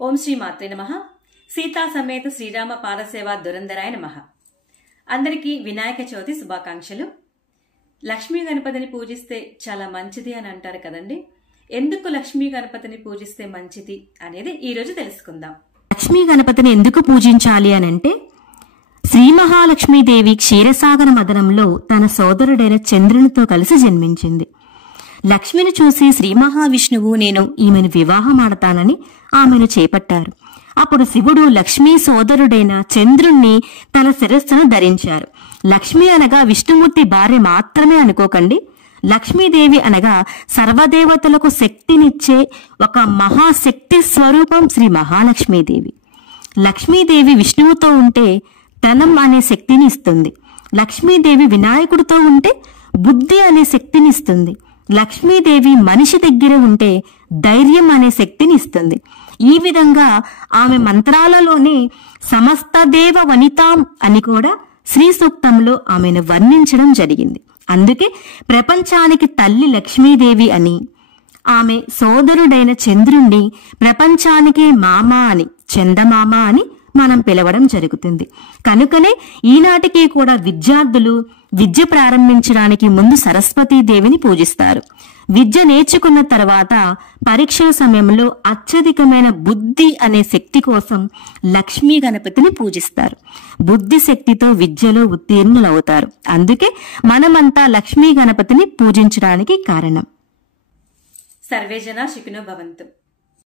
ఓం శ్రీ మాత్రే నమః. సీతా సమేత శ్రీరామ పాదసేవా దురంధరాయ నమః. అందరికీ వినాయక చవితి శుభాకాంక్షలు. లక్ష్మీ గణపతిని పూజిస్తే చాలా మంచిది అని అంటారు కదండి. ఎందుకు లక్ష్మీ గణపతిని పూజిస్తే మంచిది అనేది ఈ రోజు తెలుసుకుందాం. లక్ష్మీ గణపతిని ఎందుకు పూజించాలి అనంటే, శ్రీ మహాలక్ష్మీదేవి క్షీరసాగర మదనంలో తన సోదరుడైన చంద్రునితో కలిసి జన్మించింది. లక్ష్మిని చూసి శ్రీ మహావిష్ణువు నేను ఈమెను వివాహమాడతానని ఆమెను చేపట్టారు. అప్పుడు శివుడు లక్ష్మీ సోదరుడైన చంద్రుణ్ణి తన శిరస్సును ధరించారు. లక్ష్మి అనగా విష్ణుమూర్తి భార్య మాత్రమే అనుకోకండి. లక్ష్మీదేవి అనగా సర్వదేవతలకు శక్తినిచ్చే ఒక మహాశక్తి స్వరూపం శ్రీ మహాలక్ష్మీదేవి. లక్ష్మీదేవి విష్ణువుతో ఉంటే ధనం అనే శక్తిని ఇస్తుంది. లక్ష్మీదేవి వినాయకుడితో ఉంటే బుద్ధి అనే శక్తిని ఇస్తుంది. లక్ష్మీదేవి మనిషి దగ్గర ఉంటే ధైర్యం అనే శక్తిని ఇస్తుంది. ఈ విధంగా ఆమె మంత్రాలలోని సమస్త దేవ వనితాం అని కూడా శ్రీ సూక్తంలో ఆమెను వర్ణించడం జరిగింది. అందుకే ప్రపంచానికి తల్లి లక్ష్మీదేవి అని, ఆమె సోదరుడైన చంద్రుణ్ణి ప్రపంచానికి మామ అని, చందమామ అని మనం పిలవడం జరుగుతుంది. కనుకనే ఈనాటికి కూడా విద్యార్థులు విద్య ప్రారంభించడానికి ముందు సరస్వతీదేవిని పూజిస్తారు. విద్య నేర్చుకున్న తర్వాత పరీక్షల సమయంలో అత్యధికమైన బుద్ధి అనే శక్తి కోసం లక్ష్మీ గణపతిని పూజిస్తారు. బుద్ధి శక్తితో విద్యలో ఉత్తీర్ణులవుతారు. అందుకే మనమంతా లక్ష్మీ గణపతిని పూజించడానికి కారణం. సర్వే జనా సుఖినో భవంతు.